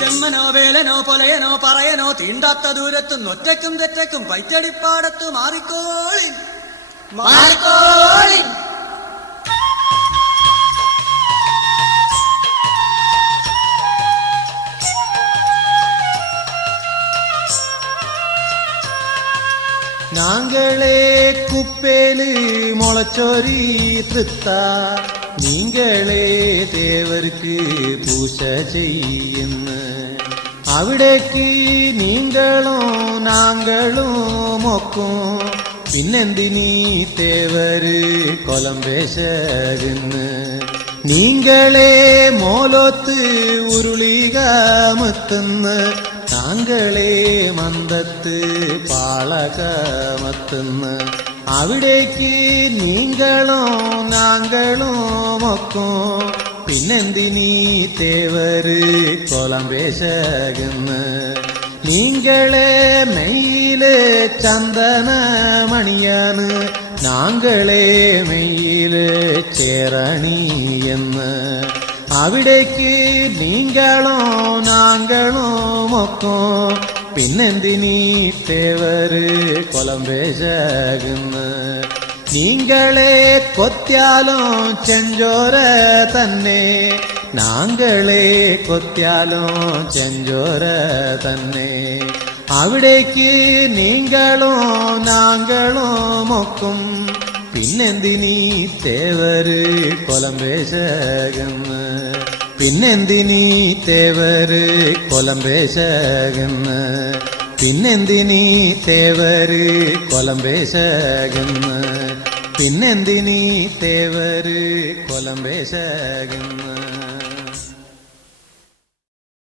ചെമ്മനോ വേലനോ പൊലയനോ പറയനോ തീണ്ടാത്ത ദൂരത്തും ഒറ്റയ്ക്കും തെറ്റയ്ക്കും പൈറ്റടിപ്പാടത്തു മാറിക്കോളിൻ മാറിക്കോളിൻ. நாங்களே குப்பேலு முளைச்சோரி திருத்தா நீங்களே தேவருக்கு பூசை ചെയ്യുന്നു അവിടേക്ക് നീങ്ങളും നാങ്ങളും ഒക്കും പിന്നെന്തിനീ തേവര് കൊലംപേശരുന്ന് നീങ്ങളെ മോലോത്ത് ഉരുളിക മുത്തുന്ന് താങ്കളെ മന്ദത്ത് പാളകമത്തുന്ന് അവിടേക്ക് നീങ്ങളും നാങ്ങളും ഒക്കും പിന്നെന്തിനീ തേവര് കൊലംപേശകുന്ന് നീങ്ങളെ മെയ്യില് ചന്ദന മണിയാണ് നാങ്കളെ മെയ്യില് ചേരണീയെന്ന് അവിടേക്ക് നീങ്ങളോ നാങ്ങളോ ഒക്കും പിന്നെന്തിനീ തേവര് കൊലംപേശകുന്ന് നീങ്ങളെ കൊത്തിയാലും ചെഞ്ചോര തന്നെ നാങ്കളെ കൊത്തിയാലും ചെഞ്ചോര തന്നെ അവിടേക്ക് നീങ്ങളോ നാങ്ങളോ ഒക്കും പിന്നെന്തിനീ തേവര് കൊലംപേശകുന്ന് പിന്നെന്തിനീ തേവര് കൊലംപേശകുന്ന് പിന്നെന്തിനീ തേവര് കൊലംപേശകുന്ന് പിന്നെന്തിനീ തേവര് കൊലംപേശകുന്ന്.